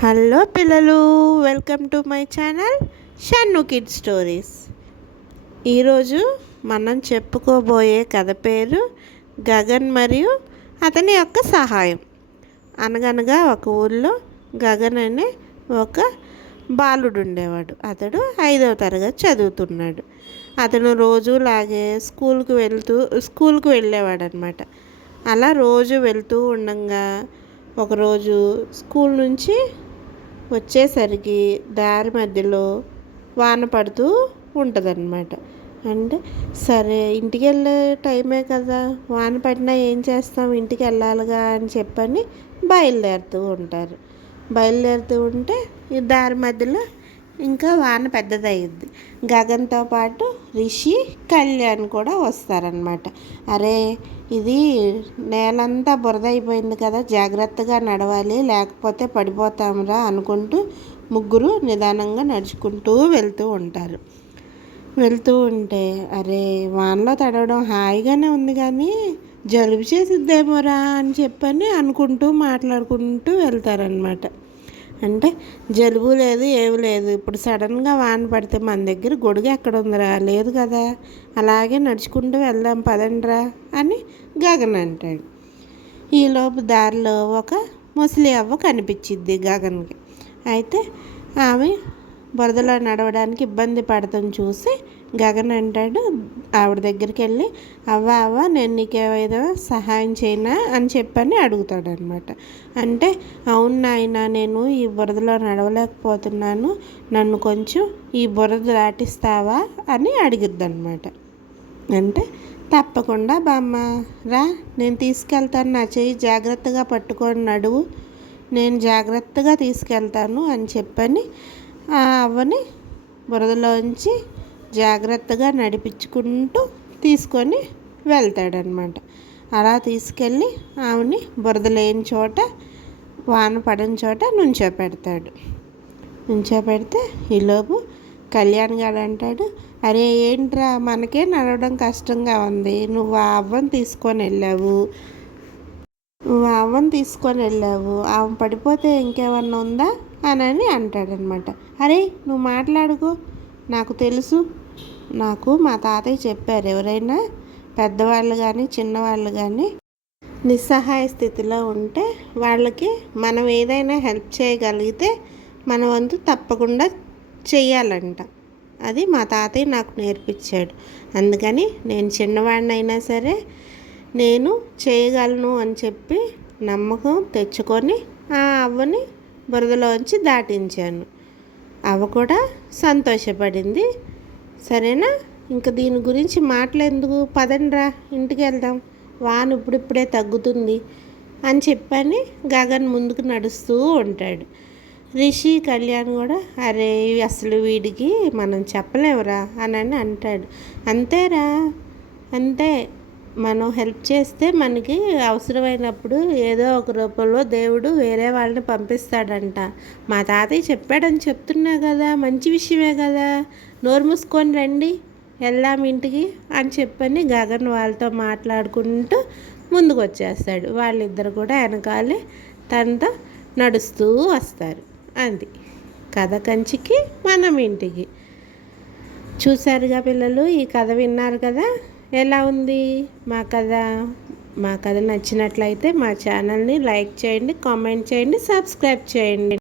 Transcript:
Hello పిల్లలు, welcome to my channel Shannu kid stories. ఈరోజు మనం చెప్పుకోబోయే కథ పేరు గగన్ మరియు అతని యొక్క సహాయం. అనగనగా ఒక ఊళ్ళో గగన్ అనే ఒక బాలుడు ఉండేవాడు. అతడు 5వ తరగతి చదువుతున్నాడు. అతను రోజులాగే స్కూల్కి వెళ్ళేవాడు అనమాట. అలా రోజు వెళ్తూ ఉండగా ఒకరోజు స్కూల్ నుంచి వచ్చేసరికి దారి మధ్యలో వాన పడుతూ ఉంటుందన్నమాట. అంటే సరే ఇంటికి వెళ్ళే టైమే కదా, వాన పడినా ఏం చేస్తాం, ఇంటికి వెళ్ళాలిగా అని చెప్పని బయలుదేరుతూ ఉంటే ఈ దారి మధ్యలో ఇంకా వాన పెద్దదయ్యిద్ది. గగన్తో పాటు రిషి, కళ్యాణ్ కూడా వస్తారనమాట. అరే ఇది నేలంతా బురద అయిపోయింది కదా, జాగ్రత్తగా నడవాలి లేకపోతే పడిపోతామురా అనుకుంటూ ముగ్గురు నిదానంగా నడుచుకుంటూ వెళ్తూ ఉంటే అరే వానలో తడవడం హాయిగానే ఉంది కానీ జలుబు చేసిద్దేమోరా అని చెప్పని అనుకుంటూ మాట్లాడుకుంటూ వెళ్తారనమాట. అంటే జలుబు లేదు, ఏమి లేదు, ఇప్పుడు సడన్గా వాన పడితే మన దగ్గర గొడుగు ఎక్కడ ఉందిరా, లేదు కదా, అలాగే నడుచుకుంటూ వెళ్దాం పదండ్రా అని గగన్ అంటాడు. ఈలోపు దారిలో ఒక ముసలి అవ్వ కనిపించిద్ది గగన్కి. అయితే ఆమె బురదలో నడవడానికి ఇబ్బంది పడతాం చూసి గగన్ అంటాడు ఆవిడ దగ్గరికి వెళ్ళి, అవ్వ నేను నీకేదో సహాయం చేయనా అని చెప్పని అడుగుతాడు అనమాట. అంటే అవును నాయన, నేను ఈ బురదలో నడవలేకపోతున్నాను, నన్ను కొంచెం ఈ బురద దాటిస్తావా అని అడిగిద్ది అనమాట. అంటే తప్పకుండా బామ్మ రా, నేను తీసుకెళ్తాను, నా చెయ్యి జాగ్రత్తగా పట్టుకొని నడువు, నేను జాగ్రత్తగా తీసుకెళ్తాను అని చెప్పని ఆ అవ్వని బురదలోంచి జాగ్రత్తగా నడిపించుకుంటూ తీసుకొని వెళ్తాడనమాట. అలా తీసుకెళ్ళి ఆమెని బురద లేని చోట, వాన పడని చోట నుంచోపెడితే ఈలోపు కళ్యాణ్ గారు అంటాడు, అరే ఏంట్రా మనకే నడవడం కష్టంగా ఉంది, నువ్వు ఆ అవ్వని తీసుకొని వెళ్ళావు, ఆమె పడిపోతే ఇంకేమన్నా ఉందా అని అంటాడనమాట. అరే నువ్వు మాట్లాడుకో, నాకు తెలుసు, నాకు మా తాతయ్య చెప్పారు, ఎవరైనా పెద్దవాళ్ళు కానీ చిన్నవాళ్ళు కానీ నిస్సహాయ స్థితిలో ఉంటే వాళ్ళకి మనం ఏదైనా హెల్ప్ చేయగలిగితే మన వంతు తప్పకుండా చెయ్యాలంట. అది మా తాతయ్య నాకు నేర్పించాడు. అందుకని నేను చిన్నవాడినైనా సరే నేను చేయగలను అని చెప్పి నమ్మకం తెచ్చుకొని ఆ అవ్వని బురదలోంచి దాటించాను. అవ్వ కూడా సంతోషపడింది. సరేనా, ఇంకా దీని గురించి మాట్లాడేందుకు, పదండ్రా ఇంటికి వెళ్దాం, వాన ఇప్పుడిప్పుడే తగ్గుతుంది అని చెప్పని గగన్ ముందుకు నడుస్తూ ఉంటాడు. రిషి, కళ్యాణ్ కూడా అరే అసలు వీడికి మనం చెప్పలేమురా అని అంటాడు. అంతేరా, అంతే, మనం హెల్ప్ చేస్తే మనకి అవసరమైనప్పుడు ఏదో ఒక రూపంలో దేవుడు వేరే వాళ్ళని పంపిస్తాడంట. మా తాతయ్య చెప్పాడని చెప్తున్నా కదా, మంచి విషయమే కదా, నోరు మూసుకొని రండి వెళ్దాం ఇంటికి అని చెప్పని గగన్ వాళ్ళతో మాట్లాడుకుంటూ ముందుకు వచ్చేస్తాడు. వాళ్ళిద్దరు కూడా వెనకాలే తనతో నడుస్తూ వస్తారు. అది కథ కంచికి మనం ఇంటికి. చూశారుగా పిల్లలు, ఈ కథ విన్నారు కదా, ఎలా ఉంది మా కథ నచ్చినట్లయితే మా ఛానల్ని లైక్ చేయండి, కామెంట్ చేయండి, సబ్స్క్రైబ్ చేయండి.